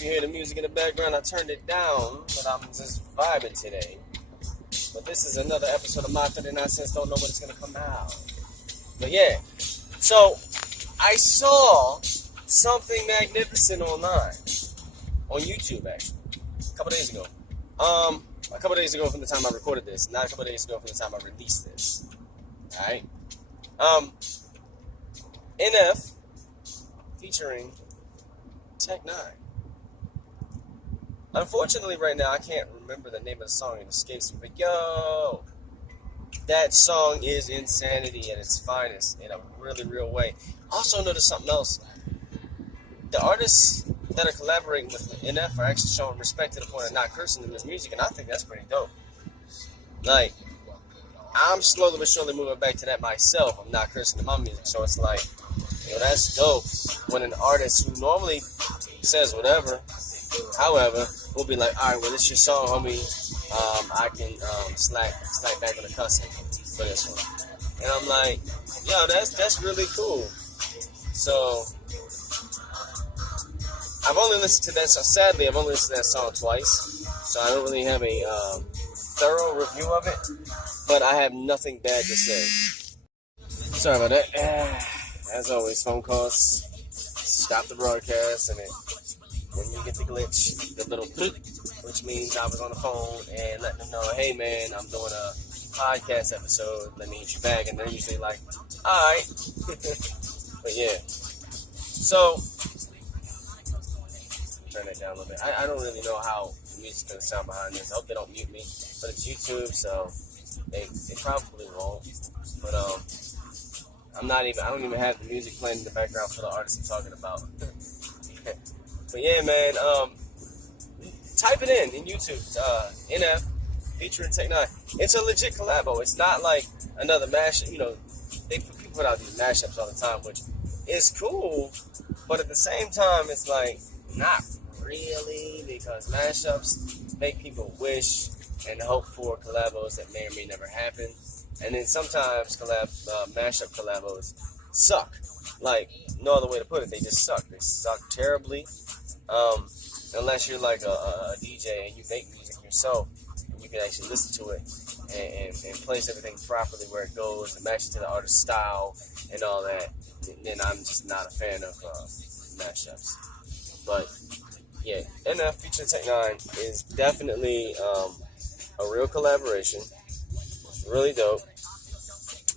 you hear the music in the background. I turned it down, but I'm just vibing today. But this is another episode of My 39 Cents. Don't know when it's going to come out. But yeah, so I saw something magnificent online. On YouTube, actually. A couple days ago. A couple days ago from the time I recorded this. Not a couple days ago from the time I released this. Alright? NF featuring TechN9ne. Unfortunately, right now, I can't remember the name of the song. It escapes me. But yo, that song is insanity at its finest in a really real way. Also notice something else. The artists that are collaborating with NF are actually showing respect to the point of not cursing in this music, and I think that's pretty dope. Like, I'm slowly but surely moving back to that myself. I'm not cursing in my music, so it's like, yo, that's dope. When an artist who normally says whatever, however, will be like, all right, well, this your song, homie. I can slack back on the cussing for this one. And I'm like, yo, that's really cool. So I've only listened to that song. Sadly, I've only listened to that song twice, so I don't really have a thorough review of it. But I have nothing bad to say. Sorry about that. As always, phone calls stop the broadcast, and when you get the glitch, the little click, which means I was on the phone and letting them know, hey man, I'm doing a podcast episode. Let me get you back, and they're usually like, all right. But yeah, so turn that down a little bit. I don't really know how the music's gonna sound behind this. I hope they don't mute me, but it's YouTube, so they probably won't. But I don't even have the music playing in the background for the artist I'm talking about. But yeah, man, type it in YouTube, NF featuring TechN9ne. It's a legit collabo. It's not like another mashup. You know, people put out these mashups all the time, which is cool, but at the same time, it's like not really, because mashups make people wish and hope for collabos that may or may never happen. And then sometimes mashup collabos suck. Like, no other way to put it, they just suck. They suck terribly. Unless you're like a DJ and you make music yourself, and you can actually listen to it and place everything properly where it goes and match it to the artist's style and all that, then I'm just not a fan of mashups. But yeah, NF featuring TechN9ne is definitely a real collaboration. It's really dope.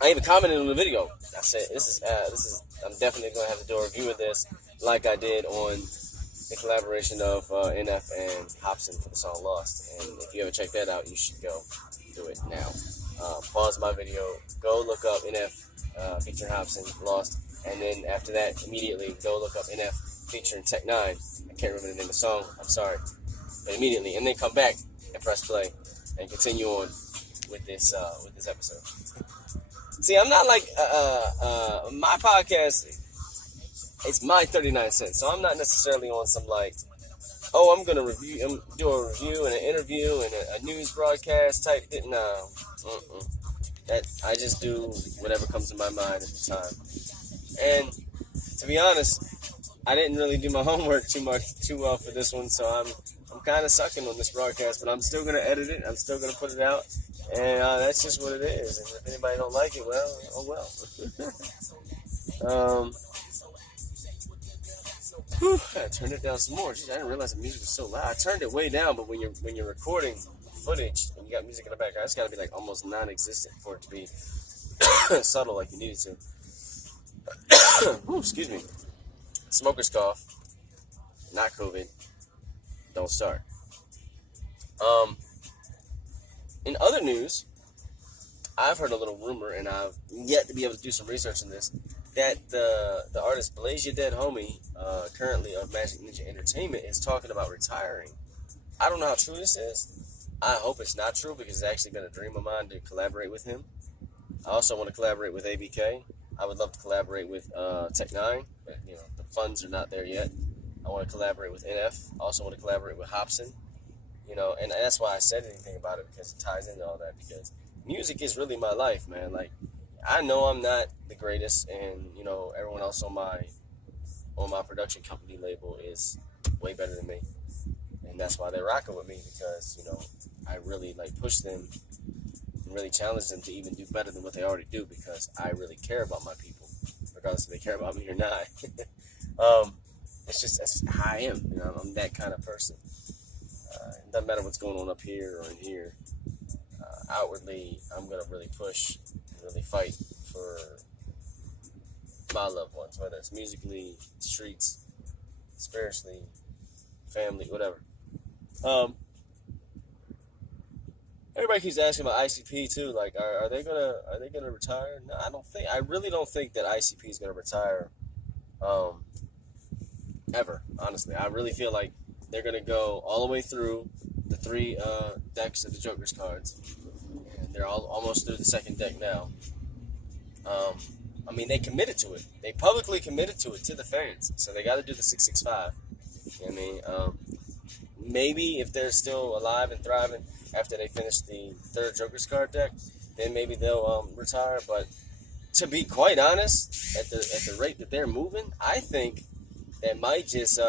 I even commented on the video. I said, this is I'm definitely going to have to do a review of this, like I did on the collaboration of NF and Hopsin for the song Lost. And if you ever check that out, you should go do it now. Pause my video, go look up NF featuring Hopsin, Lost, and then after that, immediately go look up NF featuring TechN9ne. I can't remember the name of the song, I'm sorry. But immediately, and then come back and press play and continue on with this episode. See, I'm not like my podcast. It's my 39 cents, so I'm not necessarily on some like, oh, I'm gonna do a review and an interview and a news broadcast type thing. No, that I just do whatever comes to my mind at the time. And to be honest, I didn't really do my homework too well for this one, so I'm kind of sucking on this broadcast, but I'm still gonna edit it. I'm still gonna put it out. And that's just what it is. And if anybody don't like it, well, oh well. I turned it down some more. Jeez, I didn't realize the music was so loud. I turned it way down, but when you're recording footage and you got music in the background, it's got to be like almost non-existent for it to be subtle like you need it to. Ooh, excuse me. Smoker's cough, not COVID. Don't start. In other news, I've heard a little rumor, and I've yet to be able to do some research on this, that the artist Blaze Your Dead Homie, currently of Magic Ninja Entertainment, is talking about retiring. I don't know how true this is. I hope it's not true, because it's actually been a dream of mine to collaborate with him. I also want to collaborate with ABK. I would love to collaborate with TechN9ne, but the funds are not there yet. I want to collaborate with NF. I also want to collaborate with Hopsin. And that's why I said anything about it, because it ties into all that, because music is really my life, man. Like, I know I'm not the greatest, and everyone else on my production company label is way better than me. And that's why they're rocking with me, because, you know, I really like push them and really challenge them to even do better than what they already do, because I really care about my people, regardless if they care about me or not. It's just that's how I am. You know, I'm that kind of person. It doesn't matter what's going on up here or in here. Outwardly, I'm gonna really push and really fight for my loved ones, whether it's musically, streets, spiritually, family, whatever. Everybody keeps asking about ICP too. Like, are they gonna retire? No, I really don't think that ICP is gonna retire. Ever, honestly. I really feel like they're gonna go all the way through the 3 decks of the Joker's cards, and they're almost through the 2nd deck now. I mean, they committed to it. They publicly committed to it to the fans, so they got to do the 665. You know what I mean? Maybe if they're still alive and thriving after they finish the 3rd Joker's card deck, then maybe they'll retire. But to be quite honest, at the rate that they're moving, I think they might just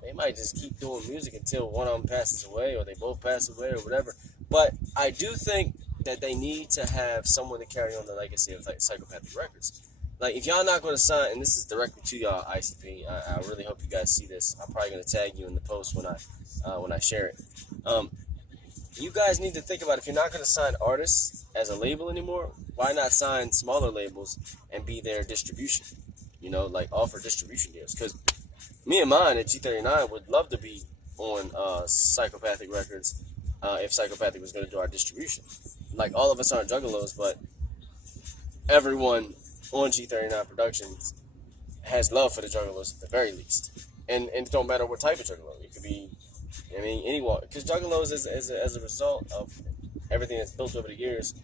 they might just keep doing music until one of them passes away, or they both pass away, or whatever. But I do think that they need to have someone to carry on the legacy of like Psychopathic Records. Like, if y'all not going to sign, and this is directly to y'all, ICP, I really hope you guys see this. I'm probably going to tag you in the post when I share it. You guys need to think about, if you're not going to sign artists as a label anymore, why not sign smaller labels and be their distribution? You know, like offer distribution deals. Because me and mine at G39 would love to be on Psychopathic Records if Psychopathic was going to do our distribution. Like, all of us aren't juggalos, but everyone on G39 Productions has love for the juggalos at the very least. And it don't matter what type of juggalo. It could be, I mean, anyone. Because juggalos, as a result of everything that's built over the years,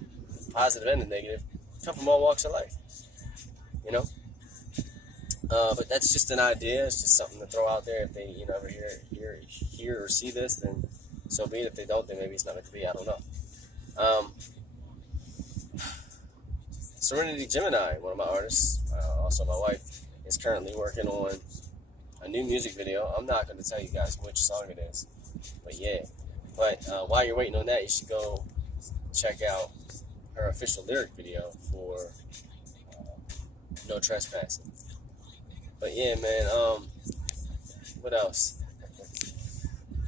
positive and the negative, come from all walks of life. You know? But that's just an idea. It's just something to throw out there. If they, you know, ever hear or see this, then so be it. If they don't, then maybe it's not meant to be. I don't know. Serenity Gemini, one of my artists, also my wife, is currently working on a new music video. I'm not going to tell you guys which song it is, but yeah. But while you're waiting on that, you should go check out her official lyric video for No Trespassing. But yeah, man, what else?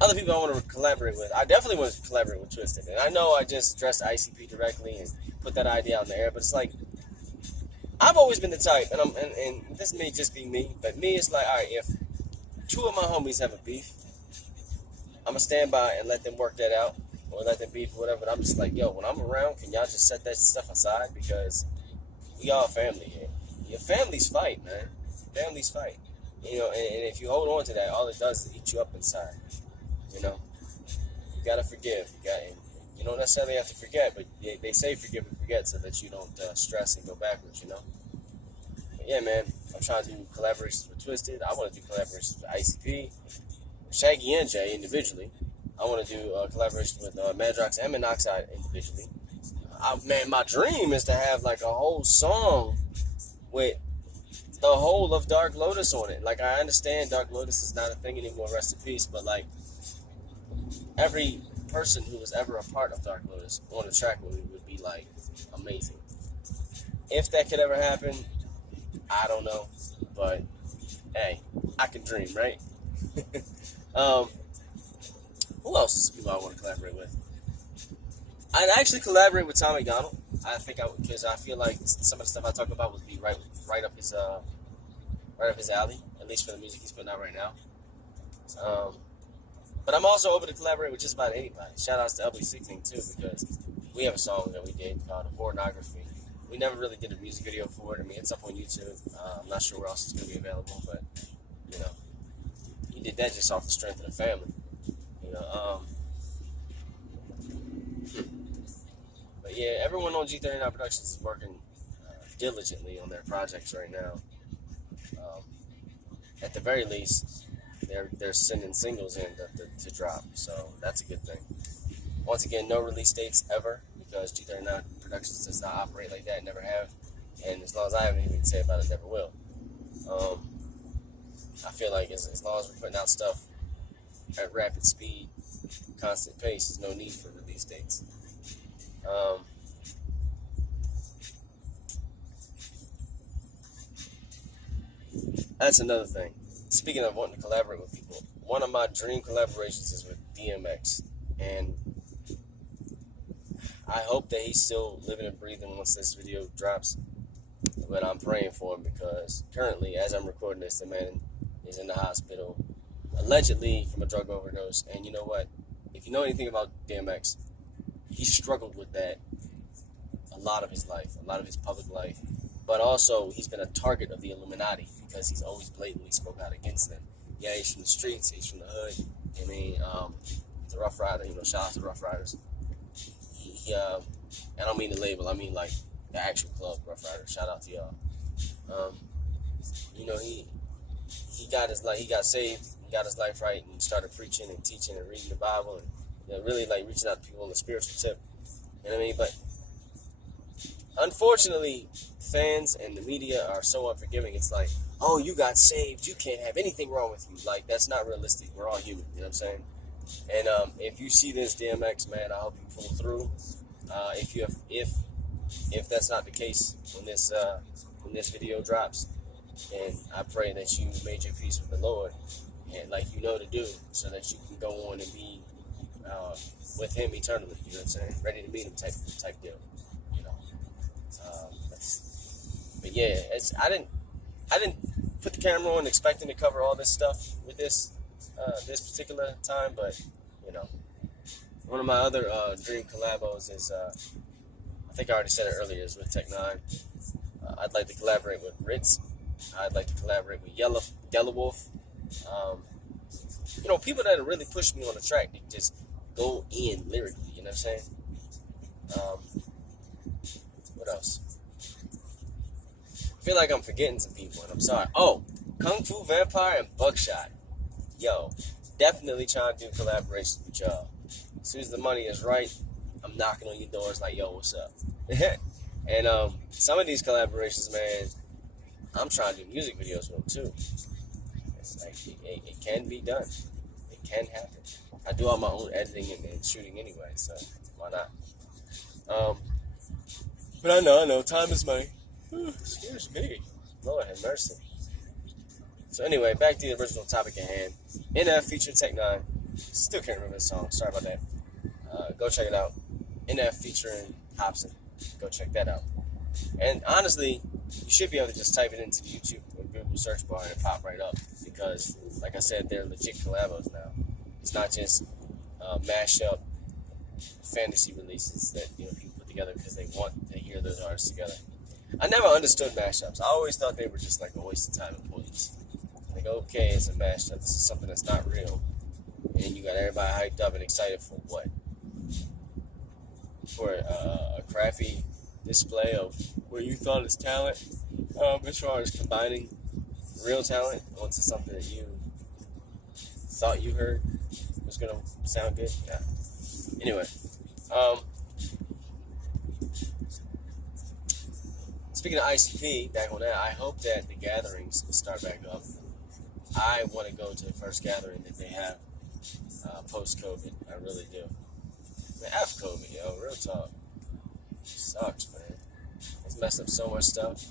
Other people I want to collaborate with. I definitely want to collaborate with Twisted. And I know I just addressed ICP directly and put that idea out in the air, but it's like, I've always been the type, and this may just be me, but me, it's like, all right, if 2 of my homies have a beef, I'm going to stand by and let them work that out, or let them beef or whatever, but I'm just like, yo, when I'm around, can y'all just set that stuff aside, because we all family here. Your families fight, man. Families fight. You know, and if you hold on to that, all it does is eat you up inside. You know? You got to forgive. You don't necessarily have to forget, but they say forgive and forget so that you don't stress and go backwards, you know? But yeah, man, I'm trying to do collaborations with Twisted. I want to do collaborations with ICP, Shaggy and Jay individually. I want to do collaborations with Madrox and Monoxide individually. Man, my dream is to have like a whole song with the whole of Dark Lotus on it. Like, I understand Dark Lotus is not a thing anymore, rest in peace, but like, every person who was ever a part of Dark Lotus on the track would be like amazing. If that could ever happen, I don't know, but hey, I can dream, right? Who else is people I want to collaborate with? I'd actually collaborate with Tom McDonald. I think I would, because I feel like some of the stuff I talk about would be right up his alley, at least for the music he's putting out right now. But I'm also open to collaborate with just about anybody. Shout outs to LB16 too, because we have a song that we did called Pornography. We never really did a music video for it. I mean, it's up on YouTube. I'm not sure where else it's going to be available, but, you know, he did that just off the strength of the family. You know, but yeah, everyone on G39 Productions is working diligently on their projects right now. At the very least, they're sending singles in to drop, so that's a good thing. Once again, no release dates ever, because G39 Productions does not operate like that, never have, and as long as I have anything to say about it, never will. I feel like as long as we're putting out stuff at rapid speed, constant pace, there's no need for release dates. That's another thing. Speaking of wanting to collaborate with people, one of my dream collaborations is with DMX, and I hope that he's still living and breathing once this video drops. But I'm praying for him because currently, as I'm recording this, the man is in the hospital, allegedly from a drug overdose. And you know what? If you know anything about DMX, he struggled with that a lot of his life, a lot of his public life. But also, he's been a target of the Illuminati because he's always blatantly spoke out against them. Yeah, he's from the streets, he's from the hood. I mean, he's a Rough Rider. Shout out to Rough Riders. I don't mean the label. I mean like the actual club, Rough Riders. Shout out to y'all. He got his life. He got saved. He got his life right and started preaching and teaching and reading the Bible and really like reaching out to people on the spiritual tip. You know what I mean? But unfortunately, fans and the media are so unforgiving. It's like, oh, you got saved. You can't have anything wrong with you. Like, that's not realistic. We're all human. You know what I'm saying? And if you see this, DMX, man, I hope you pull through. If that's not the case when this video drops, and I pray that you made your peace with the Lord, and like you know to do, so that you can go on and be with Him eternally. You know what I'm saying? Ready to meet Him type deal. But yeah, I didn't put the camera on expecting to cover all this stuff with this particular time, but one of my other dream collabos is I think I already said it earlier, is with TechN9ne. I'd like to collaborate with Ritz. I'd like to collaborate with Yellow Wolf. People that really push me on the track, they just go in lyrically. You know what I'm saying? What else? I feel like I'm forgetting some people, and I'm sorry. Oh, Kung Fu Vampire and Buckshot. Yo, definitely trying to do collaborations with y'all. As soon as the money is right, I'm knocking on your doors like, yo, what's up? And some of these collaborations, man, I'm trying to do music videos with them too. It's like it can be done. It can happen. I do all my own editing and shooting anyway, so why not? But I know, time is money. Excuse me. Lord have mercy. So anyway, back to the original topic at hand. NF featured TechN9ne. Still can't remember the song. Sorry about that. Go check it out. NF featuring Hobson. Go check that out. And honestly, you should be able to just type it into the YouTube or Google search bar and it pop right up. Because, like I said, they're legit collabos now. It's not just mashup fantasy releases that people put together because they want to hear those artists together. I never understood mashups. I always thought they were just like a waste of time and pointless. Like, okay, it's a mashup. This is something that's not real. And you got everybody hyped up and excited for what? For a crappy display of what you thought is talent, as far as combining real talent onto something that you thought you heard was going to sound good. Yeah. Anyway, speaking of ICP, back on that, I hope that the gatherings start back up. I want to go to the first gathering that they have post-COVID. I really do. Man, F COVID, yo, real talk. Sucks, man. It's messed up so much stuff.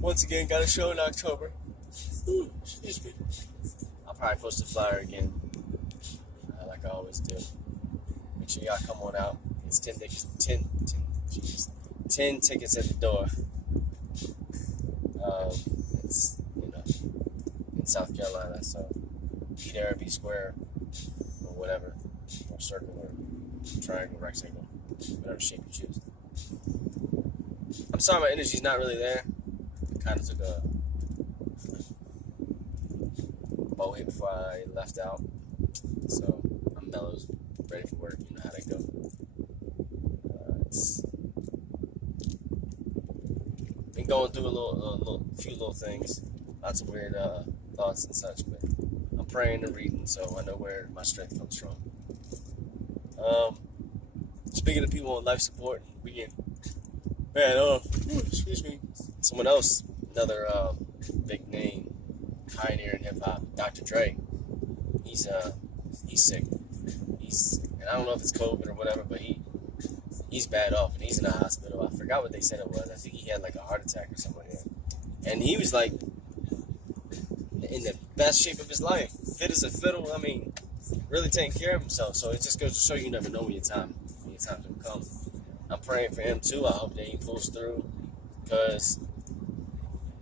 Once again, got a show in October. Ooh, excuse me. I'll probably post a flyer again, like I always do. Make sure y'all come on out. It's 10 tickets at the door. It's in South Carolina, so be there, be square, or whatever, or circle, or triangle, rectangle, whatever shape you choose. I'm sorry, my energy's not really there. I kind of took a bow hit before I left out, so I'm mellow, ready for work. You know how that go. It's been going through a few little things, lots of weird thoughts and such, but I'm praying and reading, so I know where my strength comes from. Speaking of people on life support and being Man, excuse me. Someone else, another big name, pioneer in hip hop, DrDre. He's sick. And I don't know if it's COVID or whatever, but he's bad off, and he's in the hospital. I forgot what they said it was. I think he had like a heart attack or something like that. And he was like in the best shape of his life, fit as a fiddle. I mean, really taking care of himself. So it just goes to show you never know when your time's gonna come. I'm praying for him too. I hope that he pulls through, because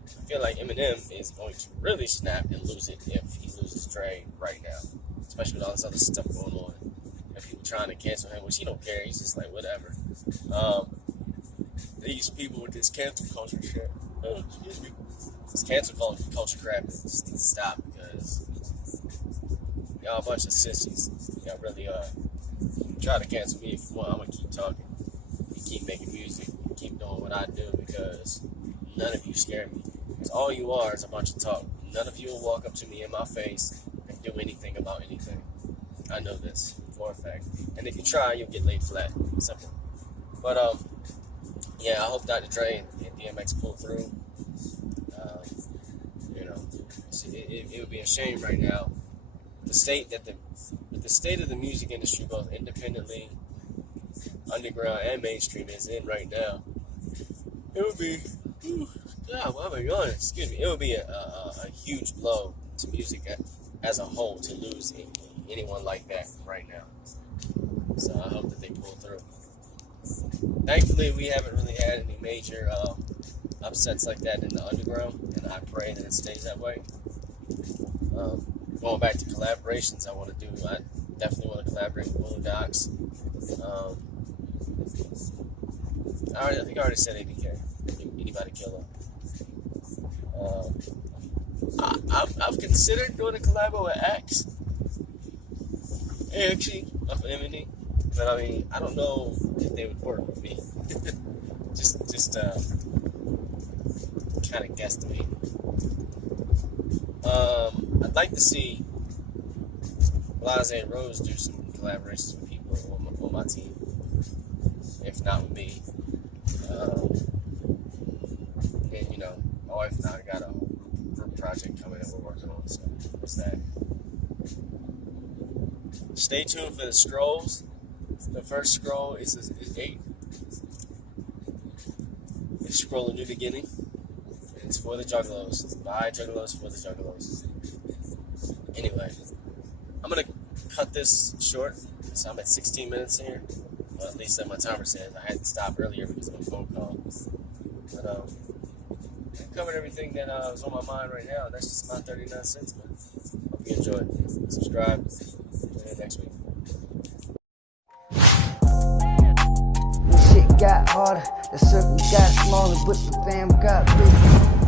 I feel like Eminem is going to really snap and lose it if he loses Dre right now, especially with all this other stuff going on. And people trying to cancel him, which he don't care. He's just like, whatever. These people with this cancel culture shit. Excuse me. This cancel culture crap needs to stop, because y'all a bunch of sissies. Y'all really try to cancel me if you want. I'm gonna keep talking. Keep making music, keep doing what I do, because none of you scare me. Because all you are is a bunch of talk. None of you will walk up to me in my face and do anything about anything. I know this for a fact. And if you try, you'll get laid flat. Simple. But yeah, I hope DrDre and DMX pull through. It would be a shame right now. The state of the music industry, both independently, underground, and mainstream, is in right now. It would be, God, why am I yawning? Excuse me. It would be a huge blow to music as a whole to lose anyone like that right now. So I hope that they pull through. Thankfully, we haven't really had any major upsets like that in the underground, and I pray that it stays that way. Going back to collaborations, I definitely want to collaborate with Bulldogs. I think I already said ABK. Anybody Killer. I've considered doing a collabo with X. Actually, of M&E. But I mean, I don't know if they would work with me. just kind of guesstimate. I'd like to see Blase and Rose do some collaborations with people on my team. If not with me. And my wife and I got a group project coming that we're working on, so what's that? Stay tuned for the scrolls. The first scroll is 8. It's Scroll A New Beginning. It's for the Juggalos. It's by Juggalos for the Juggalos. Anyway, I'm going to cut this short. So I'm at 16 minutes here. Well, at least that my timer says. I had to stop earlier because of a phone call. But I covered everything that was on my mind right now. That's just my 39 cents, man. Hope you enjoyed. Subscribe. Tune in next week. When shit got harder, the circle got smaller, but the fam got bigger.